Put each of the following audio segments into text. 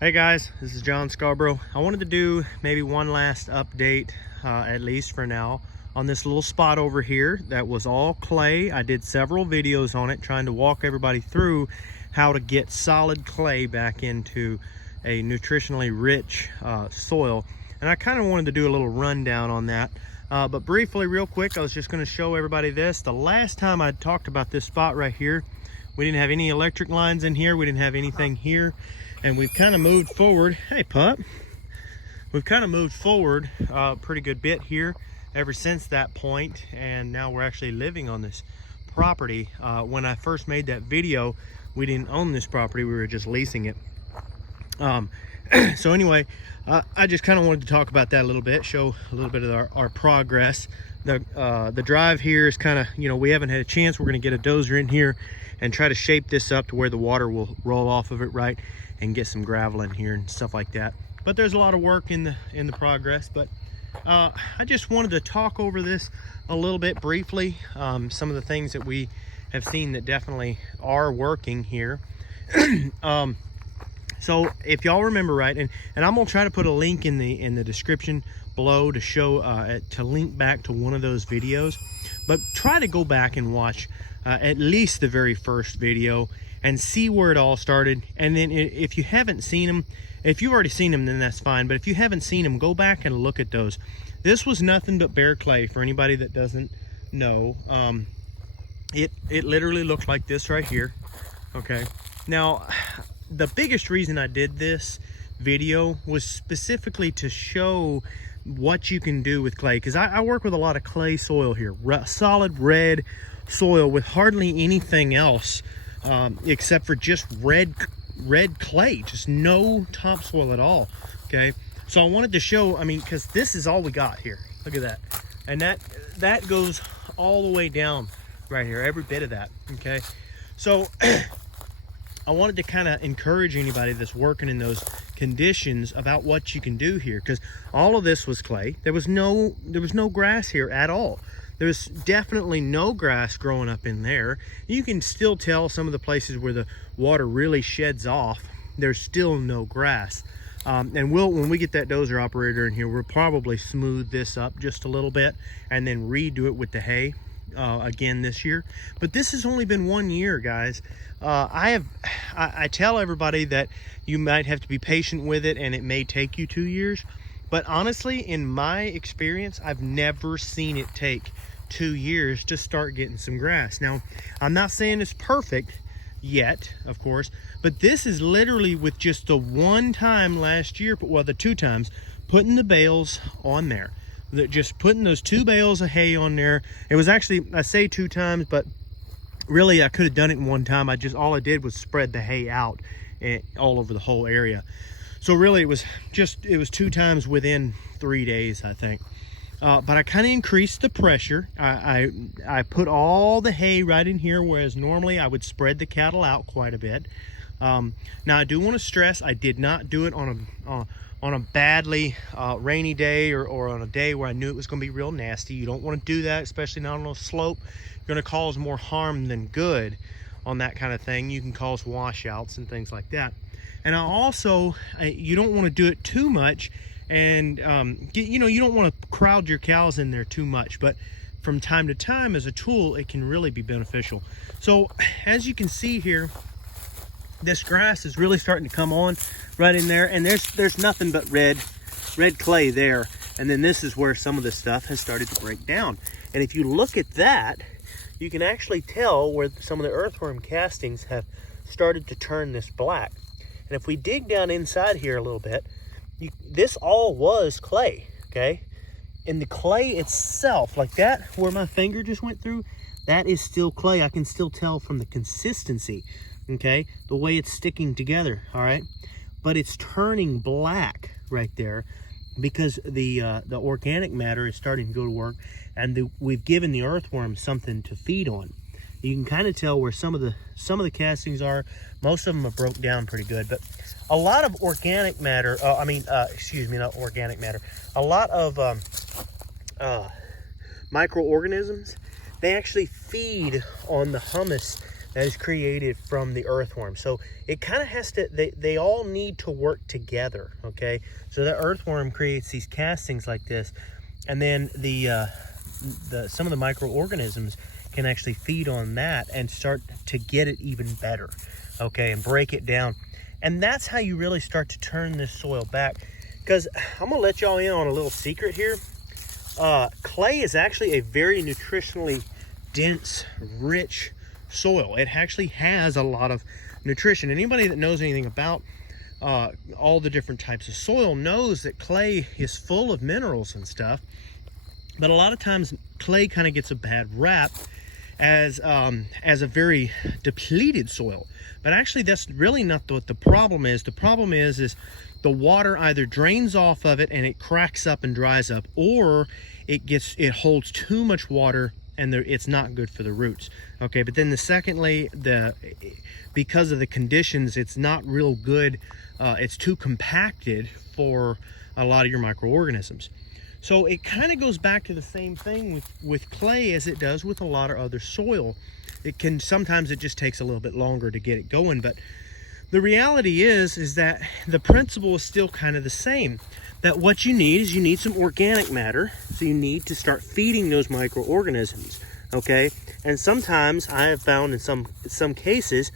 Hey guys, this is John Scarborough. I wanted to do maybe one last update, at least for now, on this little spot over here that was all clay. I did several videos on it trying to walk everybody through how to get solid clay back into a nutritionally rich soil. And I kind of wanted to do a little rundown on that. But briefly, real quick, I was just going to show everybody this. The last time I talked about this spot right here, we didn't have any electric lines in here. We didn't have anything here. And we've kind of moved forward. Hey, pup. We've kind of moved forward a pretty good bit here ever since that point. And now we're actually living on this property. When I first made that video, we didn't own this property. We were just leasing it. So anyway, I just kind of wanted to talk about that a little bit, show a little bit of our progress. The drive here is kind of, we haven't had a chance. We're going to get a dozer in here and try to shape this up to where the water will roll off of it right and get some gravel in here and stuff like that. But there's a lot of work in the progress. But I just wanted to talk over this a little bit briefly. Some of the things that we have seen that definitely are working here. So if y'all remember right, and I'm gonna try to put a link in the description below to show to link back to one of those videos, but try to go back and watch at least the very first video and see where it all started. And then if you haven't seen them, if you've already seen them, then that's fine. But if you haven't seen them, go back and look at those. This was nothing but bare clay. For anybody that doesn't know, it literally looked like this right here. Okay, now the biggest reason I did this video was specifically to show what you can do with clay, because I work with a lot of clay soil here, solid red soil with hardly anything else except for just red clay, just no topsoil at all. Okay, so I wanted to show, because this is all we got here. Look at that. And that goes all the way down right here, every bit of that. Okay, so I wanted to kind of encourage anybody that's working in those conditions about what you can do here, because all of this was clay. There was no grass here at all. There's definitely no grass growing up in there. You can still tell some of the places where the water really sheds off, there's still no grass. And when we get that dozer operator in here, we'll probably smooth this up just a little bit and then redo it with the hay again this year. But this has only been 1 year, guys. I tell everybody that you might have to be patient with it and it may take you 2 years. But honestly, in my experience, I've never seen it take 2 years to start getting some grass. Now, I'm not saying it's perfect yet, of course, but this is literally with just the one time last year, well, the 2 times, putting the bales on there. Just putting those 2 bales of hay on there. It was actually, I say 2 times, but really I could have done it in 1 time. All I did was spread the hay out all over the whole area. So really it was 2 times within 3 days, I think. But I kind of increased the pressure. I put all the hay right in here, whereas normally I would spread the cattle out quite a bit. Now I do want to stress, I did not do it on a badly rainy day or on a day where I knew it was going to be real nasty. You don't want to do that, especially not on a slope. You're going to cause more harm than good on that kind of thing. You can cause washouts and things like that. And you don't want to do it too much, and you don't want to crowd your cows in there too much. But from time to time, as a tool, it can really be beneficial. So as you can see here, this grass is really starting to come on right in there, and there's nothing but red clay there. And then this is where some of the stuff has started to break down. And if you look at that, you can actually tell where some of the earthworm castings have started to turn this black. And if we dig down inside here a little bit, this all was clay, okay? And the clay itself, like that, where my finger just went through, that is still clay. I can still tell from the consistency, okay? The way it's sticking together, all right? But it's turning black right there because the organic matter is starting to go to work, and we've given the earthworms something to feed on. You can kind of tell where some of the castings are. Most of them have broke down pretty good, but a lot of organic matter, not organic matter, a lot of microorganisms, they actually feed on the humus that is created from the earthworm. So it kind of has to, they all need to work together, okay? So the earthworm creates these castings like this, and then some of the microorganisms can actually feed on that and start to get it even better, okay, and break it down. And that's how you really start to turn this soil back. Because I'm gonna let y'all in on a little secret here. Clay is actually a very nutritionally dense, rich soil. It actually has a lot of nutrition. Anybody that knows anything about all the different types of soil knows that clay is full of minerals and stuff. But a lot of times clay kind of gets a bad rap as a very depleted soil. But actually that's really not what the problem is. The problem is the water either drains off of it and it cracks up and dries up, or it holds too much water and it's not good for the roots. Okay, but then secondly, because of the conditions, it's not real good. It's too compacted for a lot of your microorganisms. So it kind of goes back to the same thing with clay as it does with a lot of other soil. Sometimes it just takes a little bit longer to get it going, but the reality is that the principle is still kind of the same. That what you need is you need some organic matter, so you need to start feeding those microorganisms, okay? And sometimes I have found in some cases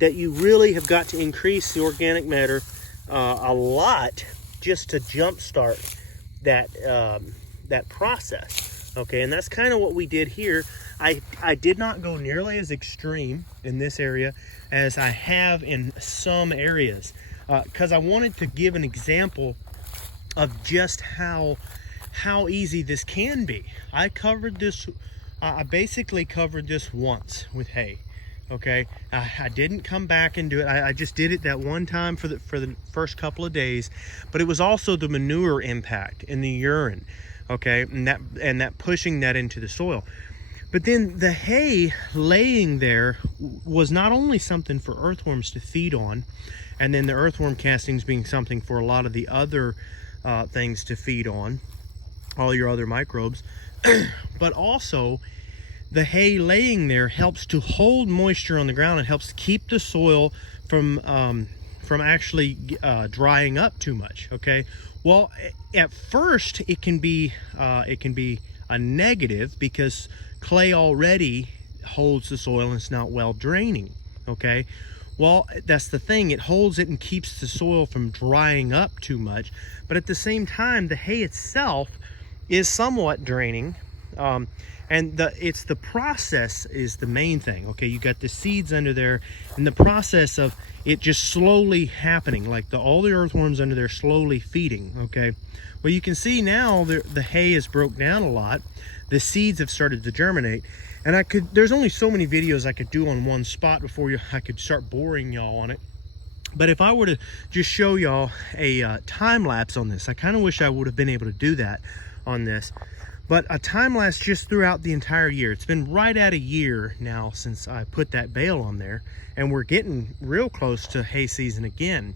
that you really have got to increase the organic matter a lot just to jumpstart that process, okay? And that's kind of what we did here. I did not go nearly as extreme in this area as I have in some areas, because I wanted to give an example of just how easy this can be. I basically covered this once with hay, okay? I didn't come back and do it. I just did it that one time for the first couple of days, but it was also the manure impact in the urine, okay, and that pushing that into the soil. But then the hay laying there was not only something for earthworms to feed on, and then the earthworm castings being something for a lot of the other things to feed on, all your other microbes, but also the hay laying there helps to hold moisture on the ground. It helps keep the soil from actually drying up too much, okay? Well, at first it can be a negative because clay already holds the soil and it's not well draining, okay? Well, that's the thing. It holds it and keeps the soil from drying up too much. But at the same time, the hay itself is somewhat draining. And it's the process is the main thing, okay? You got the seeds under there and the process of it just slowly happening, like all the earthworms under there slowly feeding, okay? Well, you can see now the hay is broke down a lot. The seeds have started to germinate, and there's only so many videos I could do on one spot before I could start boring y'all on it. But if I were to just show y'all a time lapse on this, I kind of wish I would have been able to do that on this. But a time lapse just throughout the entire year. It's been right at a year now since I put that bale on there, and we're getting real close to hay season again.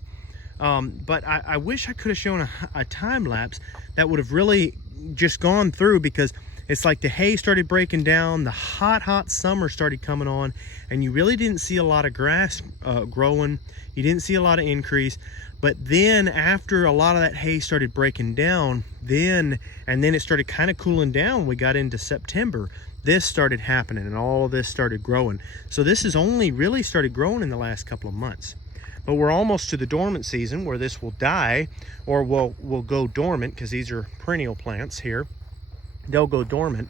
But I wish I could have shown a time lapse that would have really just gone through, because it's like the hay started breaking down, the hot summer started coming on, and you really didn't see a lot of grass growing. You didn't see a lot of increase. But then after a lot of that hay started breaking down, and then it started kind of cooling down, we got into September, this started happening and all of this started growing. So this has only really started growing in the last couple of months. But we're almost to the dormant season where this will die, or will go dormant, because these are perennial plants here. They'll go dormant.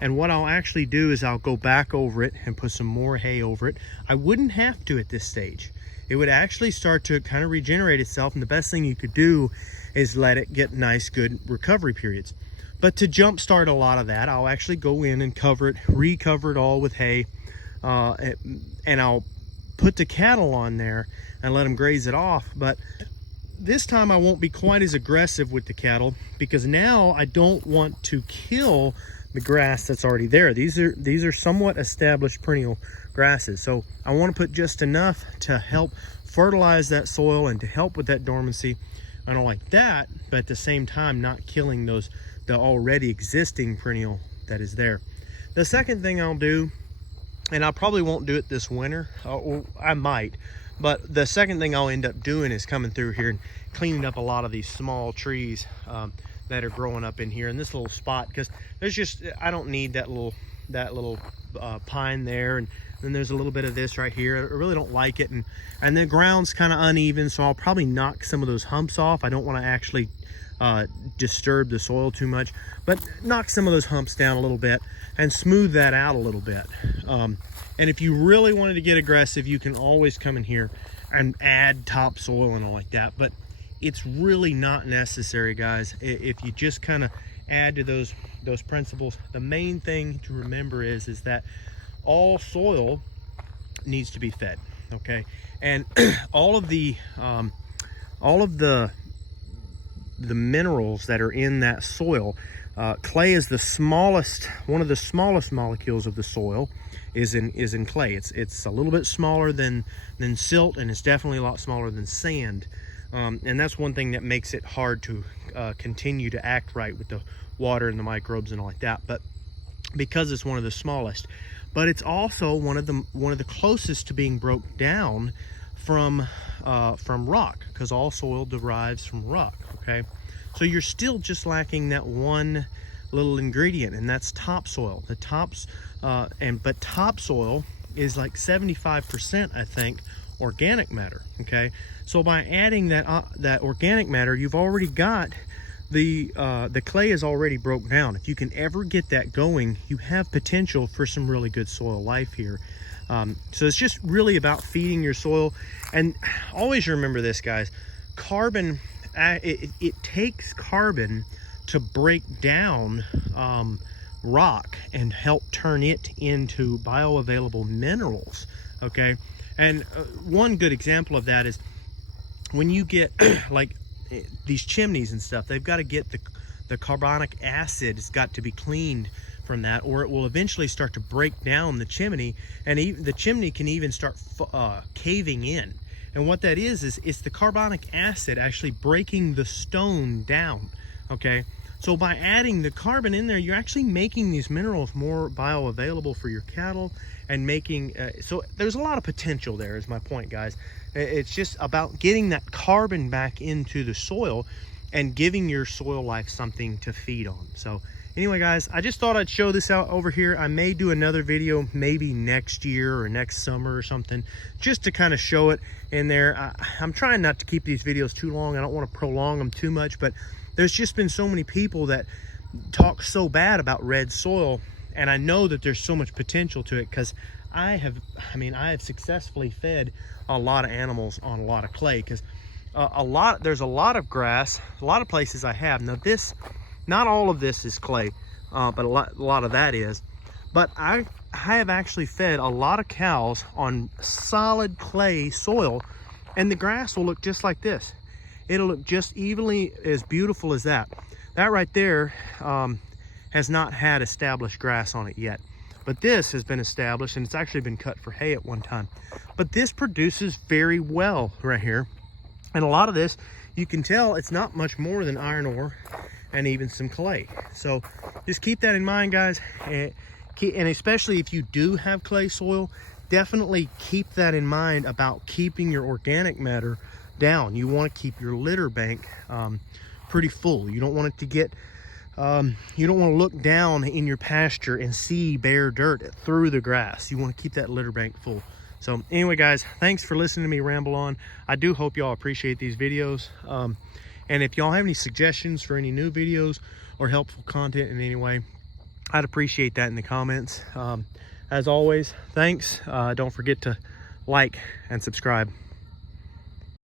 And what I'll actually do is I'll go back over it and put some more hay over it. I wouldn't have to at this stage. It would actually start to kind of regenerate itself, and the best thing you could do is let it get nice, good recovery periods. But to jumpstart a lot of that, I'll actually go in and recover it all with hay, and I'll put the cattle on there and let them graze it off. But this time I won't be quite as aggressive with the cattle, because now I don't want to kill the grass that's already there. These are somewhat established perennial grasses, so I want to put just enough to help fertilize that soil and to help with that dormancy. I don't like that, but at the same time not killing the already existing perennial that is there. The second thing I'll do and I probably won't do it this winter, or I might. But the second thing I'll end up doing is coming through here and cleaning up a lot of these small trees that are growing up in here in this little spot, because there's just, I don't need that little pine there, and then there's a little bit of this right here. I really don't like it, and the ground's kind of uneven, so I'll probably knock some of those humps off. I don't want to actually disturb the soil too much, but knock some of those humps down a little bit and smooth that out a little bit. And if you really wanted to get aggressive, you can always come in here and add topsoil and all like that, but it's really not necessary, guys. If you just kind of add to those principles, the main thing to remember is that all soil needs to be fed, okay? And all of the minerals that are in that soil, clay is the smallest, one of the smallest molecules of the soil is in clay. It's a little bit smaller than silt, and it's definitely a lot smaller than sand. And that's one thing that makes it hard to continue to act right with the water and the microbes and all like that. But because it's one of the smallest, but it's also one of the closest to being broke down from rock, because all soil derives from rock. Okay, so you're still just lacking that one little ingredient, and that's topsoil. The but topsoil is like 75%, I think, organic matter. Okay, so by adding that organic matter, you've already got the clay is already broke down. If you can ever get that going, you have potential for some really good soil life here. So it's just really about feeding your soil. And always remember this, guys, carbon, it takes carbon to break down rock and help turn it into bioavailable minerals. Okay, and one good example of that is when you get like these chimneys and stuff, they've got to get the carbonic acid has got to be cleaned from that, or it will eventually start to break down the chimney, and the chimney can even start caving in. And what that is it's the carbonic acid actually breaking the stone down. Okay, so by adding the carbon in there, you're actually making these minerals more bioavailable for your cattle, and making so there's a lot of potential there, is my point, guys. It's just about getting that carbon back into the soil and giving your soil life something to feed on. So anyway, guys, I just thought I'd show this out over here. I may do another video maybe next year or next summer or something, just to kind of show it in there. I'm trying not to keep these videos too long. I don't want to prolong them too much, but there's just been so many people that talk so bad about red soil, and I know that there's so much potential to it, because I have successfully fed a lot of animals on a lot of clay, because there's a lot of grass, a lot of places I have. Now this, not all of this is clay, but a lot of that is. But I have actually fed a lot of cows on solid clay soil, and the grass will look just like this. It'll look just evenly as beautiful as that. That right there has not had established grass on it yet. But this has been established, and it's actually been cut for hay at one time. But this produces very well right here. And a lot of this, you can tell it's not much more than iron ore and even some clay. So just keep that in mind, guys. And especially if you do have clay soil, definitely keep that in mind about keeping your organic matter down. You want to keep your litter bank pretty full. You don't want it to get you don't want to look down in your pasture and see bare dirt through the grass. You want to keep that litter bank full. So anyway, guys, thanks for listening to me ramble on. I do hope y'all appreciate these videos. And if y'all have any suggestions for any new videos or helpful content in any way, I'd appreciate that in the comments. As always, thanks. Don't forget to like and subscribe.